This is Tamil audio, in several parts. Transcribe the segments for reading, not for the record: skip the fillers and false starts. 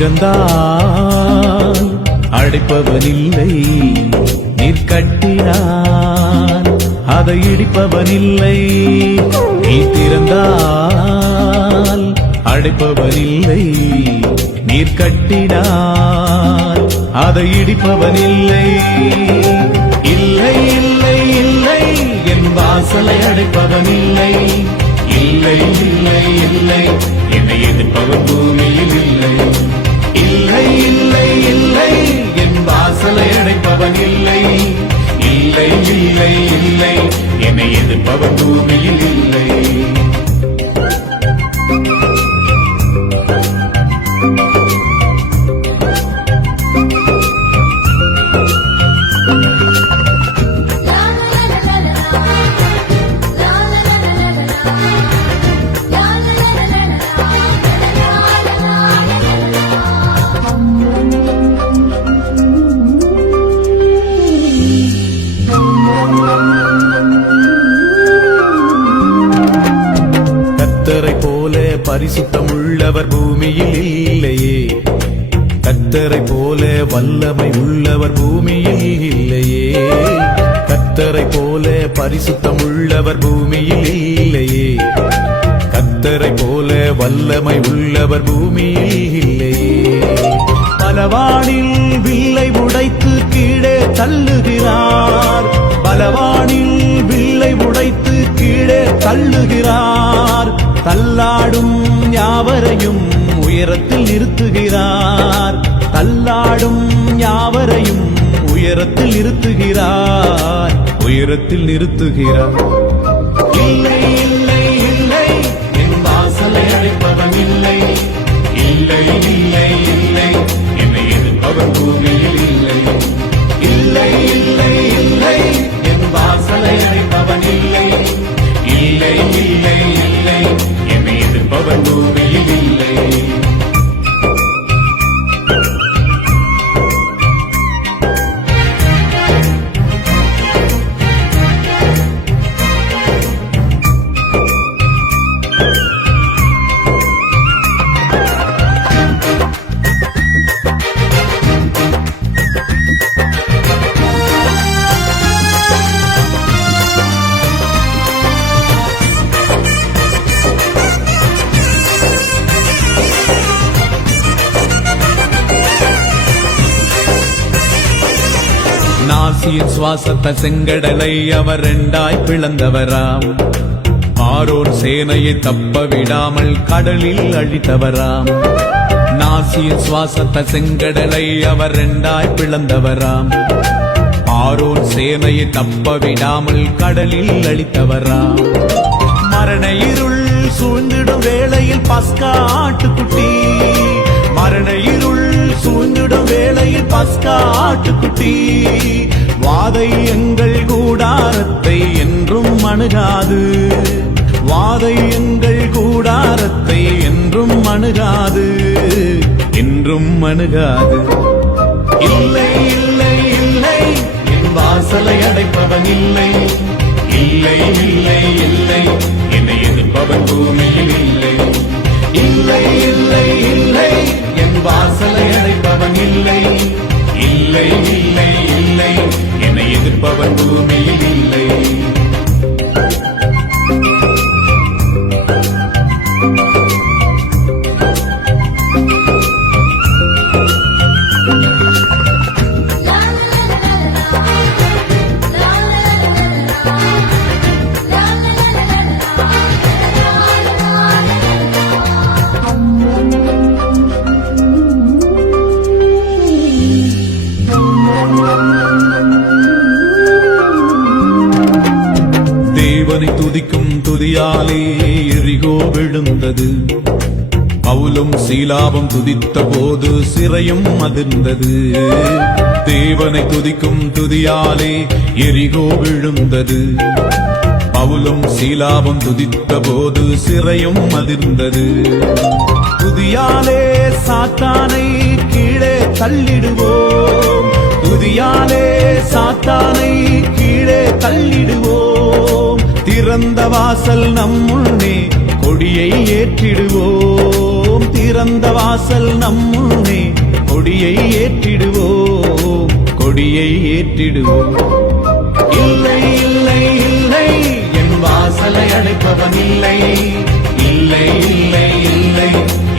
திறந்தால் அடைப்பவனில்லை, நீர் கட்டினார் அதை இடிப்பவனில்லை. நீ திறந்தால் அடைப்பவனில்லை, நீர் கட்டினார் அதை இடிப்பவனில்லை. இல்லை இல்லை இல்லை என் வாசலை அடைப்பவனில்லை. இல்லை இல்லை இல்லை என்னை எதிர்ப்பவன் பூமியில் இல்லை. இல்லை இல்லை இல்லை என் வாசலை அடைப்பவன் இல்லை. இல்லை இல்லை இல்லை என்னை எதிர்ப்பவன் பூமியில் இல்லை. கர்த்தரை போல பரிசுத்தமுள்ளவர் பூமியில் இல்லையே. கர்த்தரை போல வல்லமை உள்ளவர் பூமியில் இல்லையே. கர்த்தரை போல பரிசுத்தமுள்ளவர் பூமியில் இல்லையே. கர்த்தரை போல வல்லமை உள்ளவர் பூமியில் இல்லையே. பலவானில் வில்லை உடைத்து கீழே தள்ளுகிறார். பலவானில் வில்லை உடைத்து கீழே தள்ளுகிறார். தள்ளாடும் யாவரையும் உயரத்தில் நிறுத்துகிறார். தள்ளாடும் யாவரையும் உயரத்தில் நிறுத்துகிறார். உயரத்தில் நிறுத்துகிறார். இல்லை இல்லை இல்லை என் வாசலை அடைப்பவன் இல்லை. இல்லை இல்லை இல்லை என்னை எதிர்ப்பவன் பூமியில் இல்லை. இல்லை இல்லை இல்லை என் வாசலை அடைப்பவன் இல்லை. இல்லை இல்லை இல்லை என்னை எதிர்ப்பவன் பூமியில் இல்லை. நாசியின் சுவாசத்த செங்கடலை அவர் இரண்டாய் பிளந்தவராம். ஆரோன் சேனையை தப்ப விடாமல் கடலில் அழித்தவராம். நாசியின் சுவாசத்த செங்கடலை அவர் இரண்டாய் பிளந்தவராம். ஆரோன் சேனையை தப்ப விடாமல் கடலில் அழித்தவராம். மரண இருள் சூழ்ந்திடும் வேளையில் பஸ்கா ஆட்டுக்குட்டி. மரண இருள் சூழ்ந்திடும் வேளையில் பஸ்கா ஆட்டுக்குட்டி. வாதை எங்கள் கூடாரத்தை என்றும் அணுகாது. வாதை எங்கள் கூடாரத்தை என்றும் அணுகாது. என்றும் அணுகாது. இல்லை இல்லை இல்லை என் வாசலை அடைப்பவன் இல்லை. இல்லை இல்லை இல்லை என்னை எதிர்ப்பவன் பூமியில் இல்லை. இல்லை இல்லை இல்லை என் வாசலை அடைப்பவன் இல்லை. இல்லை இல்லை இல்லை என்னை எதிர்ப்பவன் பூமியில் இல்லை. தேவனை துதிக்கும் துதியாலே எரிகோ விழுந்தது. பவுலும் சீலாவும் துதித்த போது சிறையும் அதிர்ந்தது. தேவனை துதிக்கும் துதியாலே எரிகோ விழுந்தது. பவுலும் சீலாவும் துதித்த போது சிறையும் அதிர்ந்தது. துதியாலே சாத்தானை கீழே தள்ளிடுவோம். துதியாலே சாத்தானை கீழே தள்ளிடுவோம். திறந்த வாசல் நம்முன்னே கொடியை ஏற்றிடுவோம். திறந்த வாசல் நம்முன்னே கொடியை ஏற்றிடுவோம், கொடியை ஏற்றிடுவோம். இல்லை இல்லை இல்லை என் வாசலை அடைப்பவன் இல்லை, இல்லை இல்லை இல்லை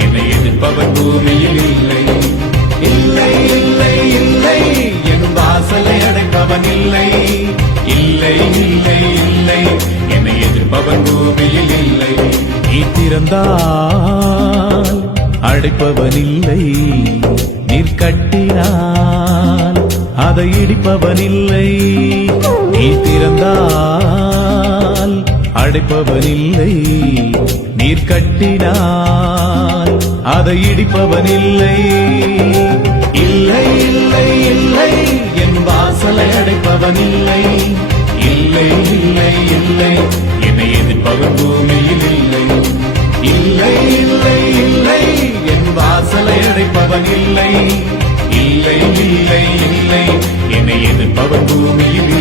என்னை எதிர்ப்பவன் பூமியில் இல்லை. இல்லை இல்லை இல்லை என் வாசலை அடைப்பவன் இல்லை, இல்லை இல்லை இல்லை என்னை எதிர்ப்பவன் பூமியில் இல்லை. நீ திறந்தால் அடைப்பவன் இல்லை, நீர் கட்டினால் அதை இடிப்பவன் இல்லை. நீ திறந்தால் அடைப்பவன் இல்லை, நீர் கட்டினால் அதை இடிப்பவன் இல்லை. இல்லை இல்லை இல்லை என் வாசலை அடைப்பவன் இல்லை, இல்லை இல்லை இல்லை என்னை எதிர்ப்பவன் பூமியில் இல்லை. இல்லை இல்லை இல்லை என் வாசலை அடைப்பவன் இல்லை, இல்லை இல்லை இல்லை என்னை எதிர்ப்பவன் பூமியில் இல்லை.